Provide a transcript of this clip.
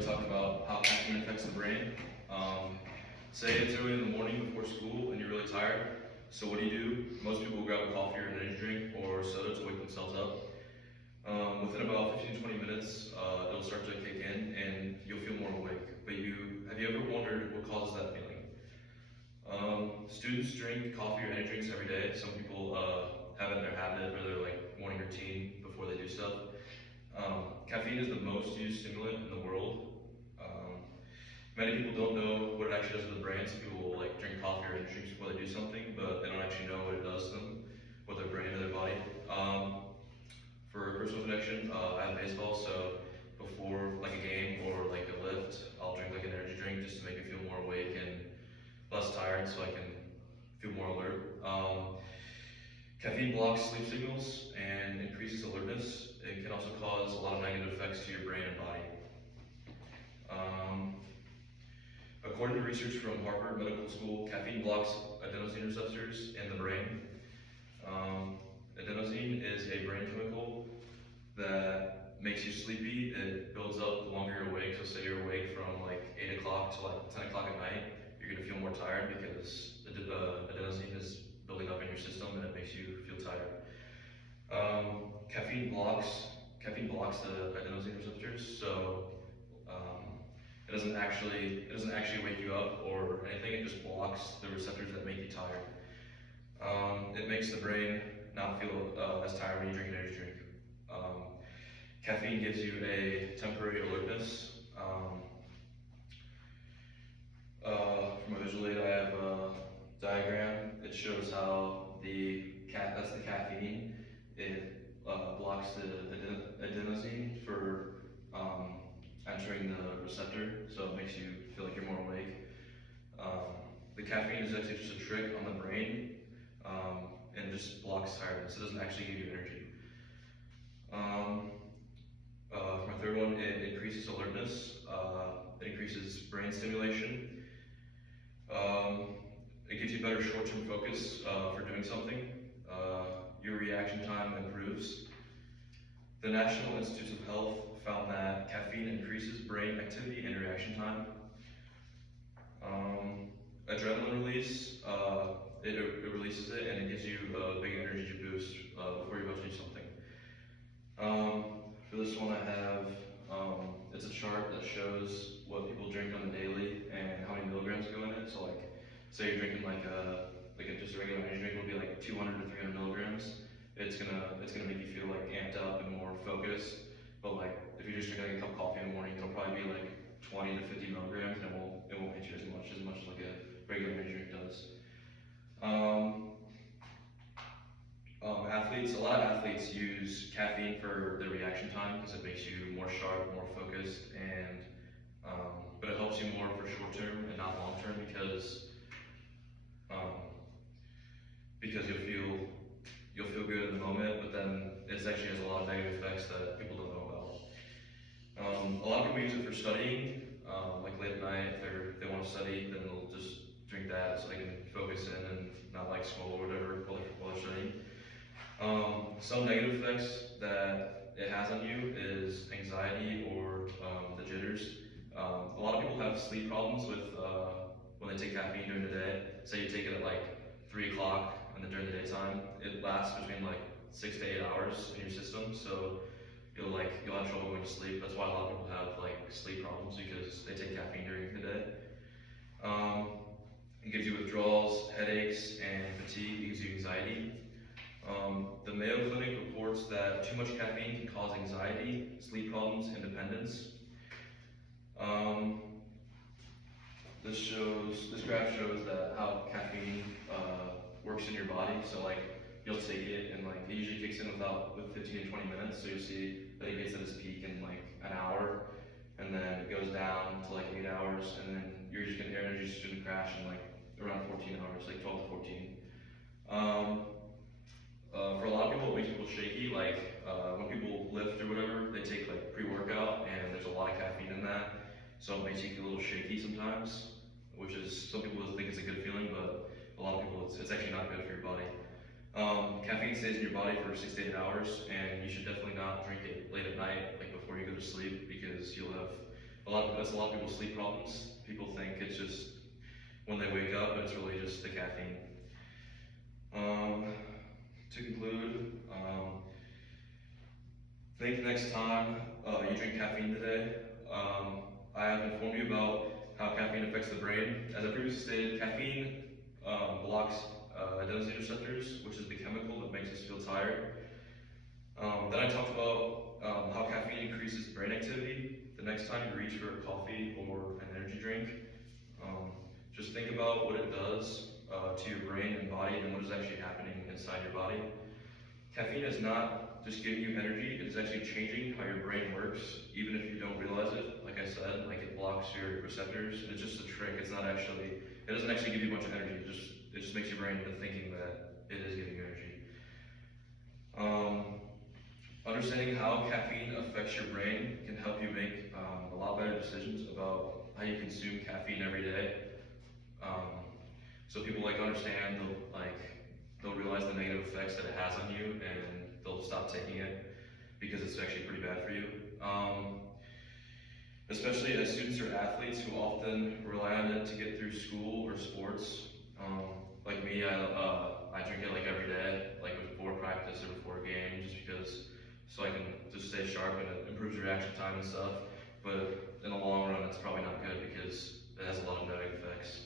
really talk about how caffeine affects the brain. Um, Say it's early in the morning before school and you're really tired. So what do? Most people will grab a coffee or an energy drink or soda to wake themselves up. Within about 15 to 20 minutes, it'll start to kick in and you'll feel more awake. But have you ever wondered what causes that feeling? Students drink coffee or energy drinks every day. Some people have it in their habit or their morning routine before they do stuff. Caffeine is the most used stimulant in the world. Um, Many people don't know what it actually does to the brain. Some people will drink coffee or energy drinks before they do something, but they don't actually know what it does to them, with their brain or their body. For personal connection, I have baseball, so before a game or a lift, I'll drink an energy drink just to make me feel more awake and less tired, so I can feel more alert. Caffeine blocks sleep signals and increases alertness. It can also cause a lot of negative effects to your brain and body. According to research from Harvard Medical School, caffeine blocks adenosine receptors in the brain. Adenosine is a brain chemical that makes you sleepy. It builds up the longer you're awake. So say you're awake from 8 o'clock to 10 o'clock at night, you're gonna feel more tired because adenosine is building up in your system and it makes you feel tired. Caffeine blocks the adenosine receptors, so it doesn't actually wake you up or anything. It just blocks the receptors that make you tired. It makes the brain not feel as tired when you drink an energy drink. Caffeine gives you a temporary alertness. From a visual aid, I have a diagram. It shows how that's the caffeine. It blocks the adenosine for entering the receptor, so it makes you feel like you're more awake. The caffeine is actually just a trick on the brain, and it just blocks tiredness. It doesn't actually give you energy. For my third one, it increases alertness. It increases brain stimulation. It gives you better short-term focus for doing something. Your reaction time improves. The National Institutes of Health found that caffeine increases brain activity and reaction time. Adrenaline release, it releases it and it gives you a big energy boost before you're about to do something. For this one I have, it's a chart that shows what people drink on the daily and how many milligrams go in it. So say you're drinking just a regular energy drink will be 200 to 300 milligrams. It's gonna make you feel amped up and more focused. But if you're just drinking a cup of coffee in the morning, it'll probably be 20 to 50 milligrams, and it won't hit you as much as a regular energy drink does. A lot of athletes use caffeine for their reaction time because it makes you more sharp, more focused, and but it helps you more for short term and not long term because you'll feel good in the moment, but then it actually has a lot of negative effects that people don't know about. A lot of people use it for studying, late at night if they want to study, then they'll just drink that so they can focus in and not scroll or whatever while they're studying. Some negative effects that it has on you is anxiety or the jitters. A lot of people have sleep problems with when they take caffeine during the day. Say you take it at 3 o'clock during the daytime. It lasts between 6 to 8 hours in your system, so you'll have trouble going to sleep. That's why a lot of people have sleep problems because they take caffeine during the day. It gives you withdrawals, headaches, and fatigue. It gives you anxiety. The Mayo Clinic reports that too much caffeine can cause anxiety, sleep problems, and dependence. This graph shows that how caffeine works in your body. So you'll take it and it usually kicks in with 15 to 20 minutes. So you'll see that it gets at its peak in an hour, and then it goes down to 8 hours, and then your energy is just gonna crash in around 14 hours, 12 to 14. For a lot of people, it makes people shaky. When people lift or whatever, they take pre-workout, and there's a lot of caffeine in that, so it makes you feel a little shaky sometimes, which is some people think it's a good feeling, but a lot of people it's actually not good for your body. Caffeine stays in your body for 6 to 8 hours, and you should definitely not drink it late at night, before you go to sleep, because you'll have a that's a lot of people's sleep problems. People think it's just when they wake up, but it's really just the caffeine. To conclude, think next time you drink caffeine today. I have informed you about how caffeine affects the brain. As I previously stated, caffeine blocks adenosine receptors, which is the chemical that makes us feel tired. Then I talked about how caffeine increases brain activity. The next time you reach for a coffee or an energy drink, just think about what it does to your brain and body and what is actually happening inside your body. Caffeine is not just giving you energy, it is actually changing how your brain works, even if you don't realize it. Like I said, like it blocks your receptors. It's just a trick. It's not actually, it doesn't actually give you a bunch of energy. It just makes your brain into thinking that it is giving you energy. Understanding how caffeine affects your brain can help you make a lot better decisions about how you consume caffeine every day. So people understand, they'll realize the negative effects that it has on you, and they'll stop taking it because it's actually pretty bad for you. Especially as students or athletes who often rely on it to get through school or sports. Like me, I drink it every day, before practice or before a game, just because so I can just stay sharp and it improves reaction time and stuff. But in the long run, it's probably not good because it has a lot of negative effects.